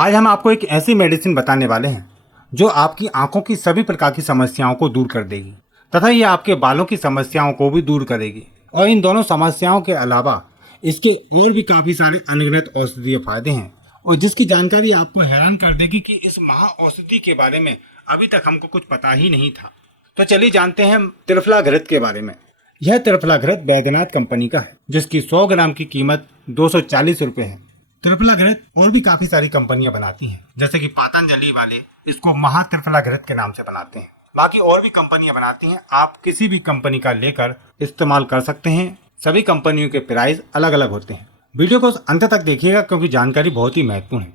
आज हम आपको एक ऐसी मेडिसिन बताने वाले हैं जो आपकी आंखों की सभी प्रकार की समस्याओं को दूर कर देगी तथा ये आपके बालों की समस्याओं को भी दूर करेगी। और इन दोनों समस्याओं के अलावा इसके और भी काफी सारे अनगिनत औषधीय फायदे हैं और जिसकी जानकारी आपको हैरान कर देगी कि इस महा औषधि के बारे में अभी तक हमको कुछ पता ही नहीं था। तो चलिए जानते हैं त्रिफला घृत के बारे में। यह त्रिफला घृत बैद्यनाथ कंपनी का है जिसकी 100 ग्राम की कीमत 240 रुपए है। त्रिफला घृत और भी काफी सारी कंपनियां बनाती हैं, जैसे कि पतंजलि वाले इसको महा त्रिफला घृत के नाम से बनाते हैं। बाकी और भी कंपनियां बनाती हैं, आप किसी भी कंपनी का लेकर इस्तेमाल कर सकते हैं। सभी कंपनियों के प्राइस अलग अलग होते हैं। वीडियो को अंत तक देखिएगा क्योंकि जानकारी बहुत ही महत्वपूर्ण है।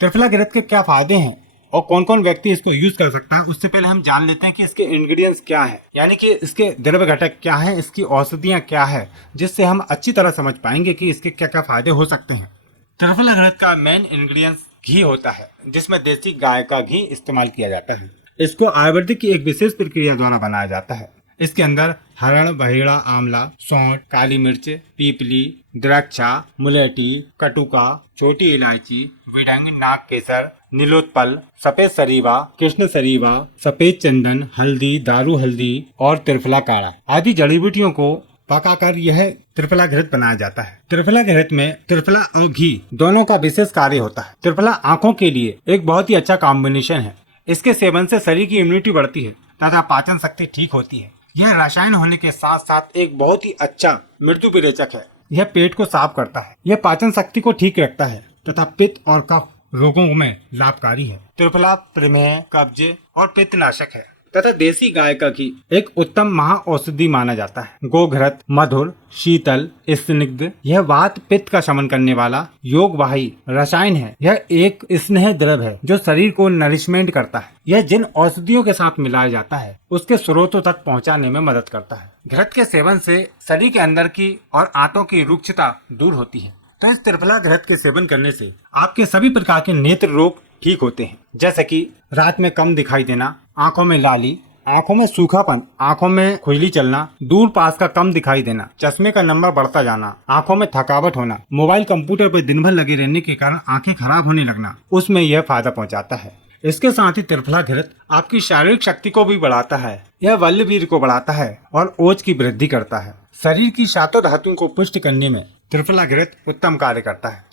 त्रिफला घृत के क्या फायदे हैं और कौन कौन व्यक्ति इसको यूज कर सकता है, उससे पहले हम जान लेते हैं कि इसके इंग्रेडिएंट्स क्या है, यानी कि इसके द्रव्य घटक क्या है, इसकी औषधियां क्या है, जिससे हम अच्छी तरह समझ पाएंगे कि इसके क्या क्या फायदे हो सकते हैं। त्रिफला घृत का मेन इंग्रेडिएंट्स घी होता है, जिसमें देसी गाय का घी इस्तेमाल किया जाता है। इसको आयुर्वेदिक की एक विशेष प्रक्रिया द्वारा बनाया जाता है। इसके अंदर हरण, बहेड़ा, आंवला, सौंठ, काली मिर्च, पीपली, द्राक्षा, मुलेठी, कटुका, छोटी इलायची, विडंग, नाग केसर, नीलोत्पल, सफेद सरीवा, कृष्ण सरीवा, सफेद चंदन, हल्दी, दारू हल्दी और त्रिफला काढ़ा आदि जड़ी बूटियों को पकाकर यह त्रिफला घृत बनाया जाता है। त्रिफला घृत में त्रिफला और घी दोनों का विशेष कार्य होता है। त्रिफला आंखों के लिए एक बहुत ही अच्छा कॉम्बिनेशन है। इसके सेवन से शरीर की इम्यूनिटी बढ़ती है तथा पाचन शक्ति ठीक होती है। यह रसायन होने के साथ साथ एक बहुत ही अच्छा मृत्यु विरेचक है। यह पेट को साफ करता है, यह पाचन शक्ति को ठीक रखता है तथा पित्त और कफ रोगों में लाभकारी है। त्रिफला प्रमेह, कब्ज और पित्तनाशक है तथा देसी गाय का घी एक उत्तम महा औषधि माना जाता है। गोघृत मधुर, शीतल, स्निग्ध, यह वात पित्त का शमन करने वाला योगवाही रसायन है। यह एक स्नेह द्रव्य है जो शरीर को नरिशमेंट करता है। यह जिन औषधियों के साथ मिलाया जाता है उसके स्रोतों तक पहुंचाने में मदद करता है। घृत के सेवन से शरीर के अंदर की और आंतों की रुक्षता दूर होती है। तो इस त्रिफला घृत के सेवन करने से आपके सभी प्रकार के नेत्र रोग ठीक होते हैं, जैसे कि रात में कम दिखाई देना, आंखों में लाली, आंखों में सूखापन, आंखों में खुजली चलना, दूर पास का कम दिखाई देना, चश्मे का नंबर बढ़ता जाना, आंखों में थकावट होना, मोबाइल कंप्यूटर पर दिन भर लगे रहने के कारण आंखें खराब होने लगना, उसमें यह फायदा पहुंचाता है। इसके साथ ही त्रिफला घृत आपकी शारीरिक शक्ति को भी बढ़ाता है। यह बलवीर को बढ़ाता है और ओज की वृद्धि करता है। शरीर की सातों धातुओं को पुष्ट करने में त्रिफला घृत उत्तम कार्य करता है।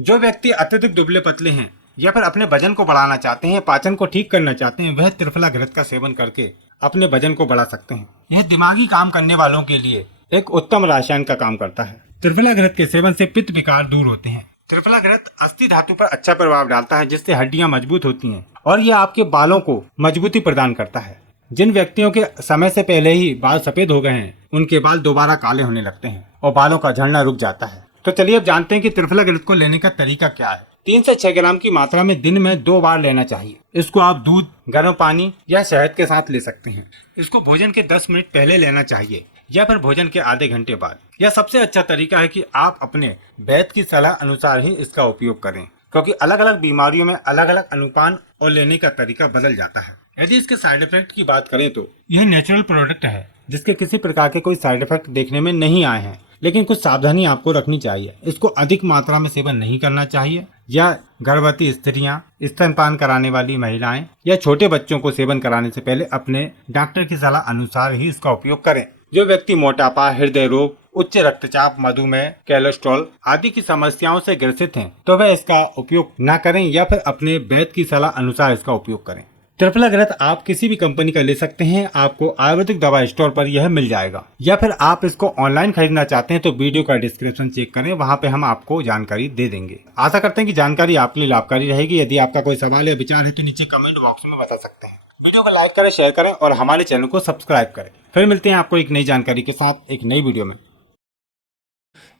जो व्यक्ति अत्यधिक दुबले पतले हैं या फिर अपने वजन को बढ़ाना चाहते हैं, पाचन को ठीक करना चाहते हैं, वह त्रिफला घृत का सेवन करके अपने वजन को बढ़ा सकते हैं। यह दिमागी काम करने वालों के लिए एक उत्तम रासायन का काम करता है। त्रिफला घृत के सेवन से पित्त विकार दूर होते हैं। त्रिफला घृत अस्थि धातु पर अच्छा प्रभाव डालता है, जिससे हड्डियां मजबूत होती हैं और यह आपके बालों को मजबूती प्रदान करता है। जिन व्यक्तियों के समय से पहले ही बाल सफेद हो गए हैं, उनके बाल दोबारा काले होने लगते हैं और बालों का झड़ना रुक जाता है। तो चलिए अब जानते हैं कि त्रिफला घृत को लेने का तरीका क्या है। 3 से 6 ग्राम की मात्रा में दिन में 2 बार लेना चाहिए। इसको आप दूध, गर्म पानी या शहद के साथ ले सकते हैं। इसको भोजन के 10 मिनट पहले लेना चाहिए या फिर भोजन के आधे घंटे बाद। यह सबसे अच्छा तरीका है कि आप अपने वैद्य की सलाह अनुसार ही इसका उपयोग करें, क्योंकि अलग अलग बीमारियों में अलग अलग अनुपान और लेने का तरीका बदल जाता है। यदि इसके साइड इफेक्ट की बात करें तो यह नेचुरल प्रोडक्ट है जिसके किसी प्रकार के कोई साइड इफेक्ट देखने में नहीं आए हैं, लेकिन कुछ सावधानी आपको रखनी चाहिए। इसको अधिक मात्रा में सेवन नहीं करना चाहिए या गर्भवती स्त्रियां, स्तनपान कराने वाली महिलाएं या छोटे बच्चों को सेवन कराने से पहले अपने डॉक्टर की सलाह अनुसार ही इसका उपयोग करें। जो व्यक्ति मोटापा, हृदय रोग, उच्च रक्तचाप, मधुमेह, कोलेस्ट्रॉल आदि की समस्याओं से ग्रसित हैं, तो वह इसका उपयोग न करें या फिर अपने वैद्य की सलाह अनुसार इसका उपयोग करें। त्रिफला घृत आप किसी भी कंपनी का ले सकते हैं। आपको आयुर्वेदिक दवा स्टोर पर यह मिल जाएगा, या फिर आप इसको ऑनलाइन खरीदना चाहते हैं तो वीडियो का डिस्क्रिप्शन चेक करें, वहां पे हम आपको जानकारी दे देंगे। आशा करते हैं कि जानकारी आपके लिए लाभकारी रहेगी। यदि आपका कोई सवाल या विचार है तो नीचे कमेंट बॉक्स में बता सकते हैं। वीडियो को लाइक करें, शेयर करें और हमारे चैनल को सब्सक्राइब करें। फिर मिलते हैं आपको एक नई जानकारी के साथ एक नई वीडियो में।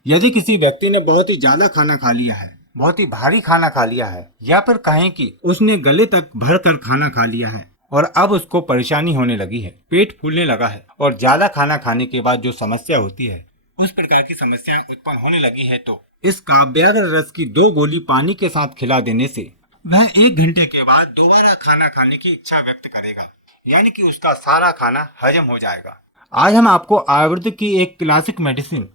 यदि किसी व्यक्ति ने बहुत ही ज्यादा खाना खा लिया है, बहुत ही भारी खाना खा लिया है, या फिर कहें कि उसने गले तक भरकर खाना खा लिया है और अब उसको परेशानी होने लगी है, पेट फूलने लगा है और ज्यादा खाना खाने के बाद जो समस्या होती है उस प्रकार की समस्याएं उत्पन्न होने लगी है, तो इस काव्याग्र रस की 2 गोली पानी के साथ खिला देने से वह 1 घंटे के बाद दोबारा खाना खाने की इच्छा व्यक्त करेगा, यानी कि उसका सारा खाना हजम हो जाएगा। आज हम आपको आयुर्वेद की एक क्लासिक मेडिसिन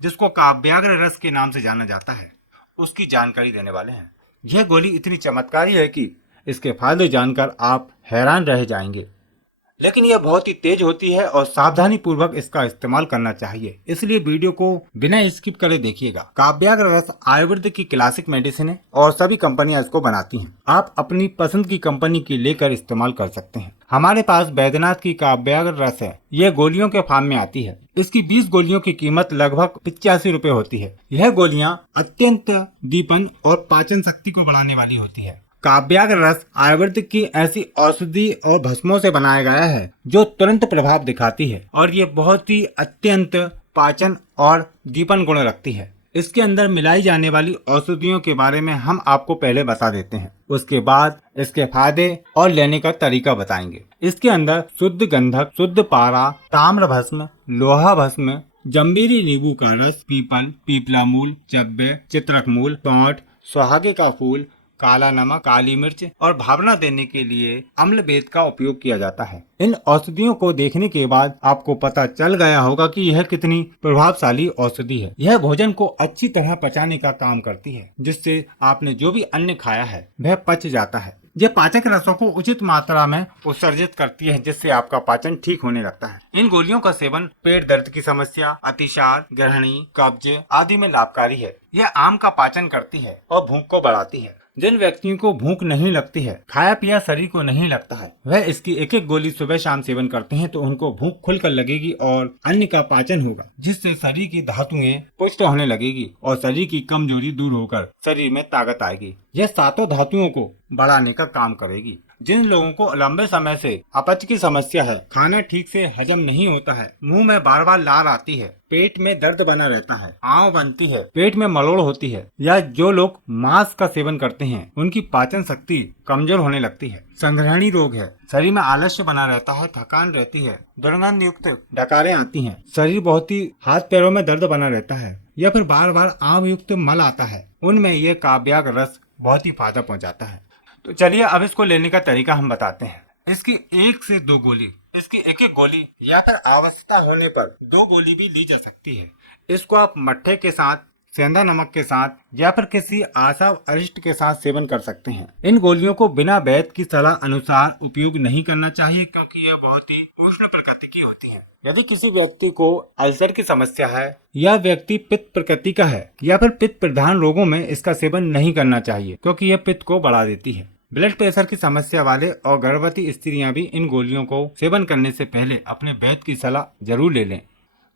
जिसको काव्याग्र रस के नाम से जाना जाता है उसकी जानकारी देने वाले हैं। यह गोली इतनी चमत्कारी है कि इसके फायदे जानकर आप हैरान रह जाएंगे। लेकिन यह बहुत ही तेज होती है और सावधानी पूर्वक इसका इस्तेमाल करना चाहिए, इसलिए वीडियो को बिना स्किप करे देखिएगा। काव्याग्र रस आयुर्वेद की क्लासिक मेडिसिन है और सभी कंपनियां इसको बनाती हैं। आप अपनी पसंद की कंपनी की लेकर इस्तेमाल कर सकते हैं। हमारे पास बैद्यनाथ की काव्याग्र रस है। यह गोलियों के फॉर्म में आती है। इसकी 20 गोलियों की कीमत लगभग 85 रुपए होती है। यह गोलियां अत्यंत दीपन और पाचन शक्ति को बढ़ाने वाली होती है। काव्याग्र रस आयुर्वेद की ऐसी औषधि और भस्मों से बनाया गया है जो तुरंत प्रभाव दिखाती है और ये बहुत ही अत्यंत पाचन और दीपन गुण रखती है। इसके अंदर मिलाई जाने वाली औषधियों के बारे में हम आपको पहले बता देते हैं, उसके बाद इसके फायदे और लेने का तरीका बताएंगे। इसके अंदर शुद्ध गंधक, शुद्ध पारा, ताम्र भस्म, लोहा भस्म, जम्बीरी नींबू का रस, पीपल, पीपला मूल, चब्बे, चित्रक मूल, सौंठ, सुहागे का फूल, काला नमक, काली मिर्च और भावना देने के लिए अम्ल बेद का उपयोग किया जाता है। इन औषधियों को देखने के बाद आपको पता चल गया होगा कि यह कितनी प्रभावशाली औषधि है। यह भोजन को अच्छी तरह पचाने का काम करती है, जिससे आपने जो भी अन्न खाया है वह पच जाता है। यह पाचक रसों को उचित मात्रा में उत्सर्जित करती है, जिससे आपका पाचन ठीक होने लगता है। इन गोलियों का सेवन पेट दर्द की समस्या, अतिसार, ग्रहणी, कब्ज आदि में लाभकारी है। यह आम का पाचन करती है और भूख को बढ़ाती है। जिन व्यक्तियों को भूख नहीं लगती है, खाया पिया शरीर को नहीं लगता है, वह इसकी एक एक गोली सुबह शाम सेवन करते हैं तो उनको भूख खुलकर लगेगी और अन्न का पाचन होगा, जिससे शरीर की धातुएं पुष्ट होने लगेगी और शरीर की कमजोरी दूर होकर शरीर में ताकत आएगी। यह सातों धातुओं को बढ़ाने का काम करेगी। जिन लोगों को लंबे समय से अपच की समस्या है, खाना ठीक से हजम नहीं होता है, मुंह में बार बार लार आती है, पेट में दर्द बना रहता है, आंव बनती है, पेट में मरोड़ होती है, या जो लोग मांस का सेवन करते हैं उनकी पाचन शक्ति कमजोर होने लगती है, संग्रहणी रोग है, शरीर में आलस्य बना रहता है, थकान रहती है, दुर्गंध युक्त डकारें आती हैं, शरीर बहुत ही हाथ पैरों में दर्द बना रहता है, या फिर बार बार आंव युक्त मल आता है, उनमें यह काव्याग्र रस बहुत ही फायदा पहुंचाता है। तो चलिए अब इसको लेने का तरीका हम बताते हैं। इसकी 1 से 2 गोली, इसकी एक एक गोली या फिर आवश्यकता होने पर 2 गोली भी ली जा सकती है। इसको आप मट्ठे के साथ, सेंधा नमक के साथ या फिर किसी आशा अरिष्ट के साथ सेवन कर सकते हैं। इन गोलियों को बिना वैद्य की सलाह अनुसार उपयोग नहीं करना चाहिए, क्योंकि यह बहुत ही उष्ण प्रकृति की होती है। यदि किसी व्यक्ति को अल्सर की समस्या है या व्यक्ति पित्त प्रकृति का है या फिर पित्त प्रधान रोगों में इसका सेवन नहीं करना चाहिए, क्योंकि यह पित्त को बढ़ा देती है। ब्लड प्रेशर की समस्या वाले और गर्भवती स्त्रियां भी इन गोलियों को सेवन करने से पहले अपने वैद्य की सलाह जरूर ले लें।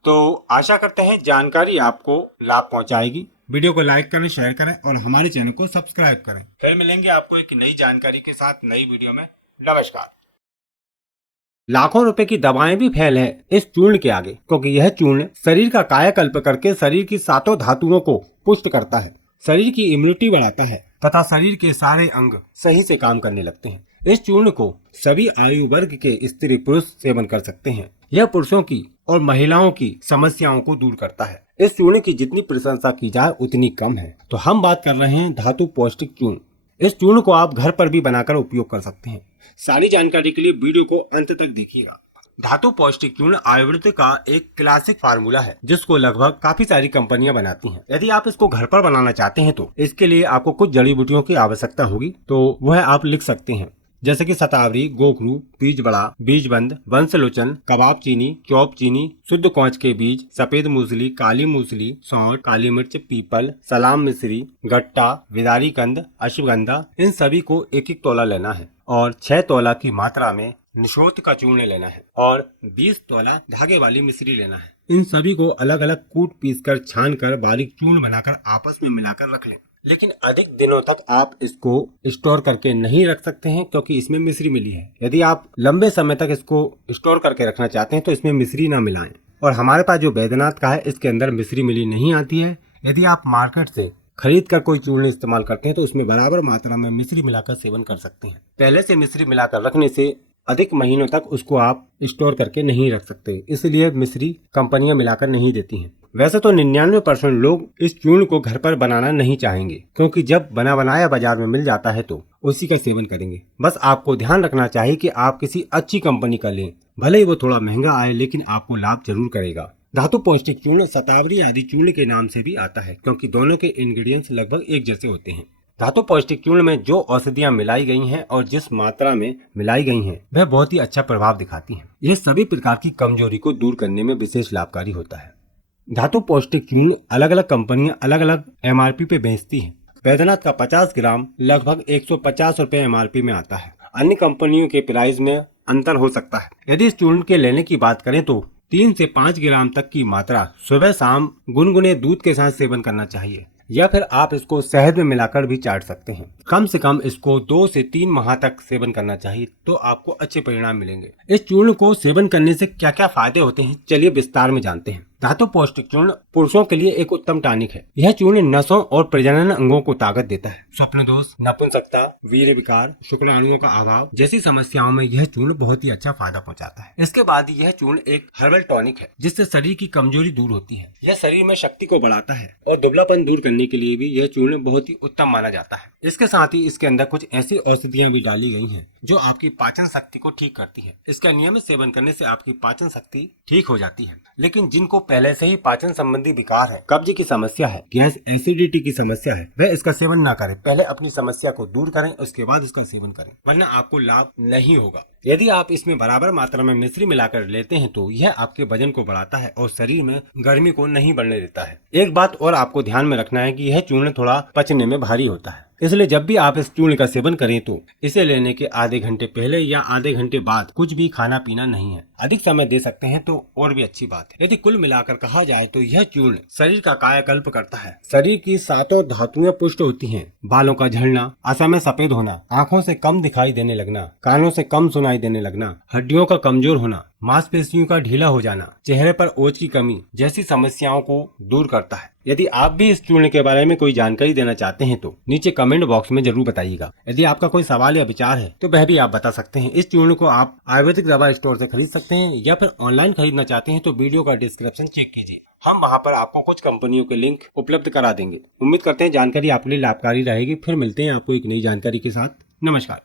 तो आशा करते हैं जानकारी आपको लाभ पहुंचाएगी। वीडियो को लाइक करें, शेयर करें और हमारे चैनल को सब्सक्राइब करें। फिर मिलेंगे आपको एक नई जानकारी के साथ नई वीडियो में। नमस्कार। लाखों रुपए की दवाएं भी फेल है इस चूर्ण के आगे, क्योंकि यह चूर्ण शरीर का कायाकल्प करके शरीर की सातों धातुओं को पुष्ट करता है, शरीर की इम्यूनिटी बढ़ाता है तथा शरीर के सारे अंग सही से काम करने लगते हैं। इस चूर्ण को सभी आयु वर्ग के स्त्री पुरुष सेवन कर सकते हैं। यह पुरुषों की और महिलाओं की समस्याओं को दूर करता है। इस चूर्ण की जितनी प्रशंसा की जाए उतनी कम है। तो हम बात कर रहे हैं धातु पौष्टिक चूर्ण। इस चूर्ण को आप घर पर भी बनाकर उपयोग कर सकते हैं। सारी जानकारी के लिए वीडियो को अंत तक देखिएगा। धातु पौष्टिक चूर्ण आयुर्वेद का एक क्लासिक फार्मूला है, जिसको लगभग काफी सारी कंपनियां बनाती हैं। यदि आप इसको घर पर बनाना चाहते हैं तो इसके लिए आपको कुछ जड़ी बूटियों की आवश्यकता होगी, तो वह आप लिख सकते हैं, जैसे कि शतावरी, गोखरू, बीज बड़ा, बीजबंद, वंशलोचन, कबाब चीनी, चौप चीनी, शुद्ध कौच के बीज, सफेद मूसली, काली मूसली, सौंठ, काली मिर्च, पीपल, सलाम मिश्री, गट्टा, विदारी कंद, अश्वगंधा, इन सभी को 1-1 तोला लेना है और 6 तोला की मात्रा में निशोत का चूर्ण लेना है और 20 तोला धागे वाली मिश्री लेना है। इन सभी को अलग अलग कूट पीस कर छान कर बारीक चूर्ण बनाकर आपस में मिलाकर रख लें। लेकिन अधिक दिनों तक आप इसको स्टोर करके नहीं रख सकते हैं, क्योंकि इसमें मिश्री मिली है। यदि आप लंबे समय तक इसको स्टोर करके रखना चाहते हैं तो इसमें मिश्री ना मिलाएं। और हमारे पास जो बैद्यनाथ का है इसके अंदर मिश्री मिली नहीं आती है। यदि आप मार्केट से खरीद कर कोई चूर्ण इस्तेमाल करते हैं तो उसमें बराबर मात्रा में मिश्री मिलाकर सेवन कर सकते हैं। पहले से मिश्री मिलाकर रखने से अधिक महीनों तक उसको आप स्टोर करके नहीं रख सकते, इसलिए मिश्री कंपनियां मिलाकर नहीं देती हैं। वैसे तो 99% लोग इस चूर्ण को घर पर बनाना नहीं चाहेंगे, क्योंकि जब बना बनाया बाजार में मिल जाता है तो उसी का सेवन करेंगे। बस आपको ध्यान रखना चाहिए कि आप किसी अच्छी कंपनी का लें, भले ही वो थोड़ा महंगा आए, लेकिन आपको लाभ जरूर करेगा। धातु पौष्टिक चूर्ण शतावरी आदि चूर्ण के नाम से भी आता है, क्योंकि दोनों के इंग्रेडिएंट्स लगभग एक जैसे होते हैं। धातु पौष्टिक चूर्ण में जो औषधियां मिलाई गई हैं और जिस मात्रा में मिलाई गई हैं वह बहुत ही अच्छा प्रभाव दिखाती हैं। यह सभी प्रकार की कमजोरी को दूर करने में विशेष लाभकारी होता है। धातु पौष्टिक चूर्ण अलग अलग कंपनियां अलग अलग MRP पे बेचती हैं। बैद्यनाथ का 50 ग्राम लगभग 150 रुपए MRP में आता है। अन्य कंपनियों के प्राइस में अंतर हो सकता है। यदि इस चूर्ण के लेने की बात करें तो 3 से 5 ग्राम तक की मात्रा सुबह शाम गुनगुने दूध के साथ सेवन करना चाहिए, या फिर आप इसको शहद में मिलाकर भी चाट सकते हैं। कम से कम इसको 2 से 3 माह तक सेवन करना चाहिए तो आपको अच्छे परिणाम मिलेंगे। इस चूर्ण को सेवन करने से क्या क्या फायदे होते हैं, चलिए विस्तार में जानते हैं। धातु पौष्टिक चूर्ण पुरुषों के लिए एक उत्तम टॉनिक है। यह चूर्ण नसों और प्रजनन अंगों को ताकत देता है। स्वप्न दोष, नपुंसकता, वीर्य विकार, शुक्राणुओं का अभाव जैसी समस्याओं में यह चूर्ण बहुत ही अच्छा फायदा पहुंचाता है। इसके बाद यह चूर्ण एक हर्बल टॉनिक है जिससे शरीर की कमजोरी दूर होती है। यह शरीर में शक्ति को बढ़ाता है और दुबलापन दूर करने के लिए भी यह चूर्ण बहुत ही उत्तम माना जाता है। इसके साथ ही इसके अंदर कुछ ऐसी औषधियां भी डाली गई हैं जो आपकी पाचन शक्ति को ठीक करती है। इसका नियमित सेवन करने से आपकी पाचन शक्ति ठीक हो जाती है। लेकिन जिनको पहले से ही पाचन संबंधी विकार है, कब्ज की समस्या है, गैस एसिडिटी की समस्या है, वह इसका सेवन ना करें। पहले अपनी समस्या को दूर करें, उसके बाद इसका सेवन करें, वरना आपको लाभ नहीं होगा। यदि आप इसमें बराबर मात्रा में मिश्री मिलाकर लेते हैं तो यह आपके वजन को बढ़ाता है और शरीर में गर्मी को नहीं बढ़ने देता है। एक बात और आपको ध्यान में रखना है कि यह चूर्ण थोड़ा पचने में भारी होता है, इसलिए जब भी आप इस चूर्ण का सेवन करें तो इसे लेने के आधे घंटे पहले या आधे घंटे बाद कुछ भी खाना पीना नहीं है। अधिक समय दे सकते हैं तो और भी अच्छी बात है। यदि कुल मिलाकर कहा जाए तो यह चूर्ण शरीर का कायाकल्प करता है। शरीर की 7 धातुएं पुष्ट होती हैं। बालों का झड़ना, असमय सफेद होना, आंखों से कम दिखाई देने लगना, कानों से कम सुनाई देने लगना, हड्डियों का कमजोर होना, मांसपेशियों का ढीला हो जाना, चेहरे पर ओज की कमी जैसी समस्याओं को दूर करता है। यदि आप भी इस चूर्ण के बारे में कोई जानकारी देना चाहते हैं तो नीचे कमेंट बॉक्स में जरूर बताइएगा। यदि आपका कोई सवाल या विचार है तो वह भी आप बता सकते हैं। इस चूर्ण को आप आयुर्वेदिक दवा स्टोर से खरीद सकते हैं या फिर ऑनलाइन खरीदना चाहते हैं तो वीडियो का डिस्क्रिप्शन चेक कीजिए। हम वहां पर आपको कुछ कंपनियों के लिंक उपलब्ध करा देंगे। उम्मीद करते हैं जानकारी आपके लिए लाभकारी रहेगी। फिर मिलते हैं आपको एक नई जानकारी के साथ। नमस्कार।